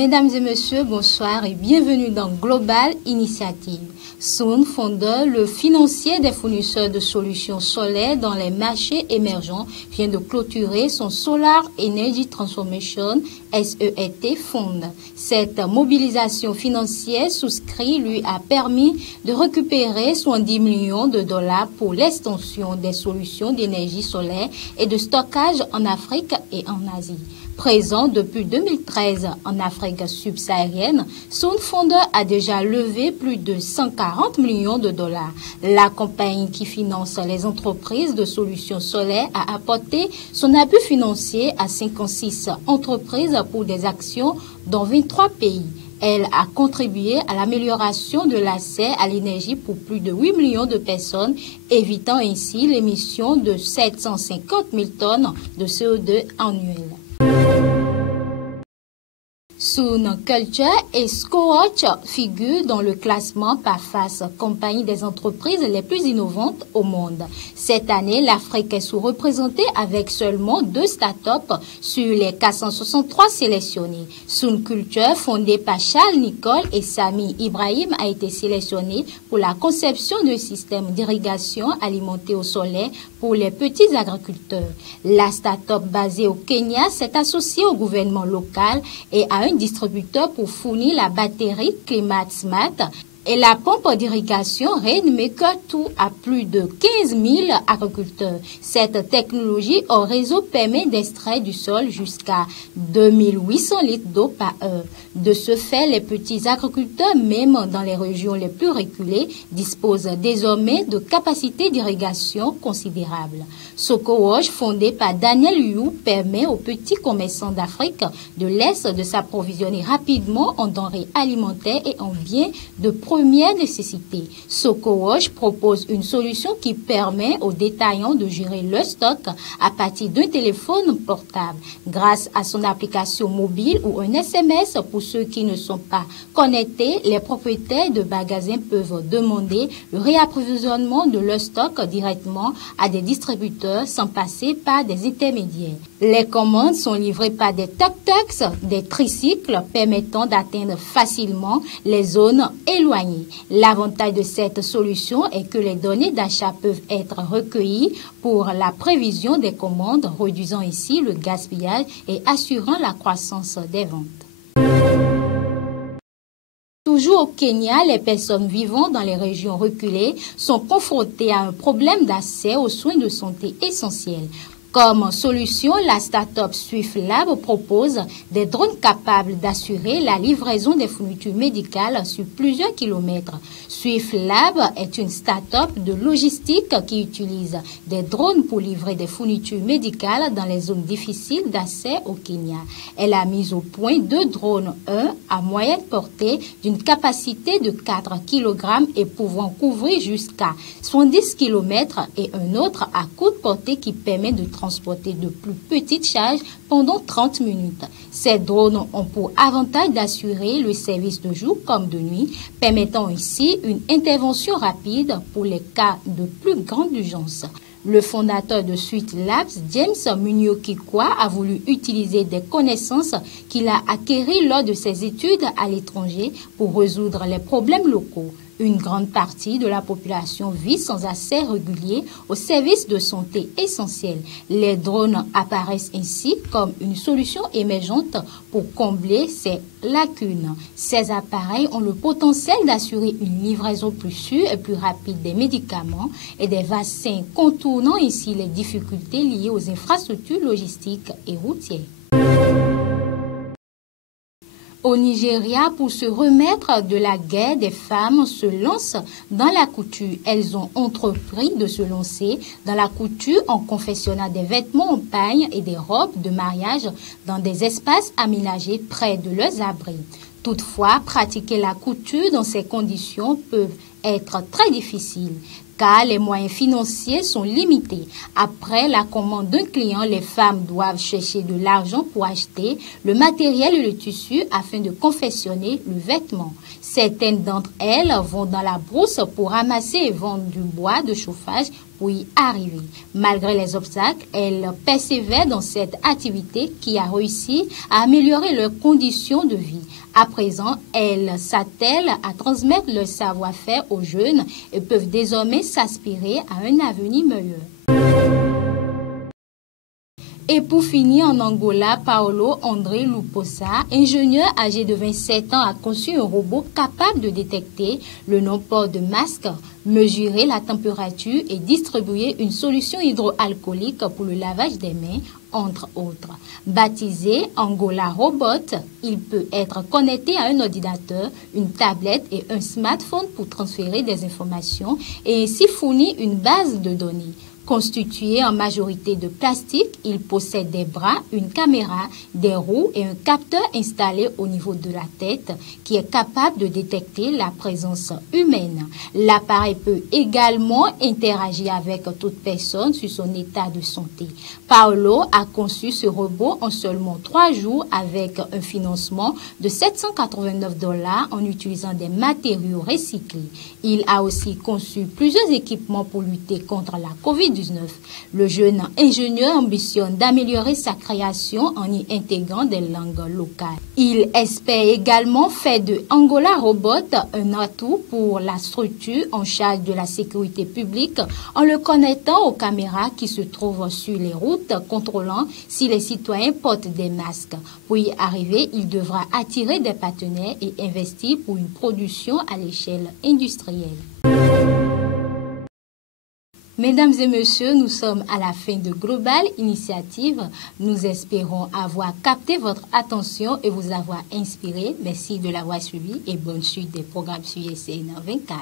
Mesdames et messieurs, bonsoir et bienvenue dans Global Initiative. Sun, fondeur, le financier des fournisseurs de solutions solaires dans les marchés émergents, vient de clôturer son Solar Energy Transformation SERT Fund. Cette mobilisation financière souscrite lui a permis de récupérer 70 millions de dollars pour l'extension des solutions d'énergie solaire et de stockage en Afrique et en Asie. Présent depuis 2013 en Afrique subsaharienne, son fondeur a déjà levé plus de 140 millions de dollars. La compagnie qui finance les entreprises de solutions solaires a apporté son appui financier à 56 entreprises pour des actions dans 23 pays. Elle a contribué à l'amélioration de l'accès à l'énergie pour plus de 8 millions de personnes, évitant ainsi l'émission de 750 000 tonnes de CO2 annuelles. Sun Culture et Scowatch figurent dans le classement PAFAS, compagnie des entreprises les plus innovantes au monde. Cette année, l'Afrique est sous-représentée avec seulement 2 startups sur les 463 sélectionnés. Sun Culture, fondée par Charles Nicole et Sami Ibrahim, a été sélectionné pour la conception d'un système d'irrigation alimenté au soleil pour les petits agriculteurs. La start-up basée au Kenya s'est associée au gouvernement local et à un distributeur pour fournir la batterie Climate Smart et la pompe d'irrigation Rainmaker 2 à plus de 15 000 agriculteurs. Cette technologie au réseau permet d'extraire du sol jusqu'à 2800 litres d'eau par heure. De ce fait, les petits agriculteurs, même dans les régions les plus reculées, disposent désormais de capacités d'irrigation considérables. Socowash, fondé par Daniel Yu, permet aux petits commerçants d'Afrique de l'Est de s'approvisionner rapidement en denrées alimentaires et en biens de première nécessité. Socowash propose une solution qui permet aux détaillants de gérer leur stock à partir d'un téléphone portable. Grâce à son application mobile ou un SMS pour ceux qui ne sont pas connectés, les propriétaires de magasins peuvent demander le réapprovisionnement de leur stock directement à des distributeurs sans passer par des intermédiaires. Les commandes sont livrées par des tuk-tuks, des tricycles permettant d'atteindre facilement les zones éloignées. L'avantage de cette solution est que les données d'achat peuvent être recueillies pour la prévision des commandes, réduisant ainsi le gaspillage et assurant la croissance des ventes. Toujours au Kenya, les personnes vivant dans les régions reculées sont confrontées à un problème d'accès aux soins de santé essentiels. Comme solution, la start-up SwiftLab propose des drones capables d'assurer la livraison des fournitures médicales sur plusieurs kilomètres. SwiftLab est une start-up de logistique qui utilise des drones pour livrer des fournitures médicales dans les zones difficiles d'accès au Kenya. Elle a mis au point 2 drones, un à moyenne portée d'une capacité de 4 kg et pouvant couvrir jusqu'à 70 km et un autre à courte portée qui permet de transporter de plus petites charges pendant 30 minutes. Ces drones ont pour avantage d'assurer le service de jour comme de nuit, permettant ainsi une intervention rapide pour les cas de plus grande urgence. Le fondateur de SwiftLab, James Munyokikwa, a voulu utiliser des connaissances qu'il a acquises lors de ses études à l'étranger pour résoudre les problèmes locaux. Une grande partie de la population vit sans accès régulier aux services de santé essentiels. Les drones apparaissent ainsi comme une solution émergente pour combler ces lacunes. Ces appareils ont le potentiel d'assurer une livraison plus sûre et plus rapide des médicaments et des vaccins, contournant ainsi les difficultés liées aux infrastructures logistiques et routières. Au Nigeria, pour se remettre de la guerre, des femmes se lancent dans la couture. Elles ont entrepris de se lancer dans la couture en confectionnant des vêtements en pagne et des robes de mariage dans des espaces aménagés près de leurs abris. Toutefois, pratiquer la couture dans ces conditions peut être très difficile, car les moyens financiers sont limités. Après la commande d'un client, les femmes doivent chercher de l'argent pour acheter le matériel et le tissu afin de confectionner le vêtement. Certaines d'entre elles vont dans la brousse pour ramasser et vendre du bois de chauffage pour y arriver. Malgré les obstacles, elles persévèrent dans cette activité qui a réussi à améliorer leurs conditions de vie. À présent, elles s'attellent à transmettre leur savoir-faire aux jeunes et peuvent désormais s'aspirer à un avenir meilleur. Et pour finir, en Angola, Paulo André Luposa, ingénieur âgé de 27 ans, a conçu un robot capable de détecter le non-port de masque, mesurer la température et distribuer une solution hydroalcoolique pour le lavage des mains, entre autres. Baptisé Angola Robot, il peut être connecté à un ordinateur, une tablette et un smartphone pour transférer des informations et ainsi fournir une base de données. Constitué en majorité de plastique, il possède des bras, une caméra, des roues et un capteur installé au niveau de la tête qui est capable de détecter la présence humaine. L'appareil peut également interagir avec toute personne sur son état de santé. Paulo a conçu ce robot en seulement 3 jours avec un financement de $789 en utilisant des matériaux recyclés. Il a aussi conçu plusieurs équipements pour lutter contre la COVID-19. Le jeune ingénieur ambitionne d'améliorer sa création en y intégrant des langues locales. Il espère également faire de Angola Robot un atout pour la structure en charge de la sécurité publique en le connectant aux caméras qui se trouvent sur les routes, contrôlant si les citoyens portent des masques. Pour y arriver, il devra attirer des partenaires et investir pour une production à l'échelle industrielle. Mesdames et messieurs, nous sommes à la fin de Global Initiative. Nous espérons avoir capté votre attention et vous avoir inspiré. Merci de l'avoir suivi et bonne suite des programmes sur SCN 24.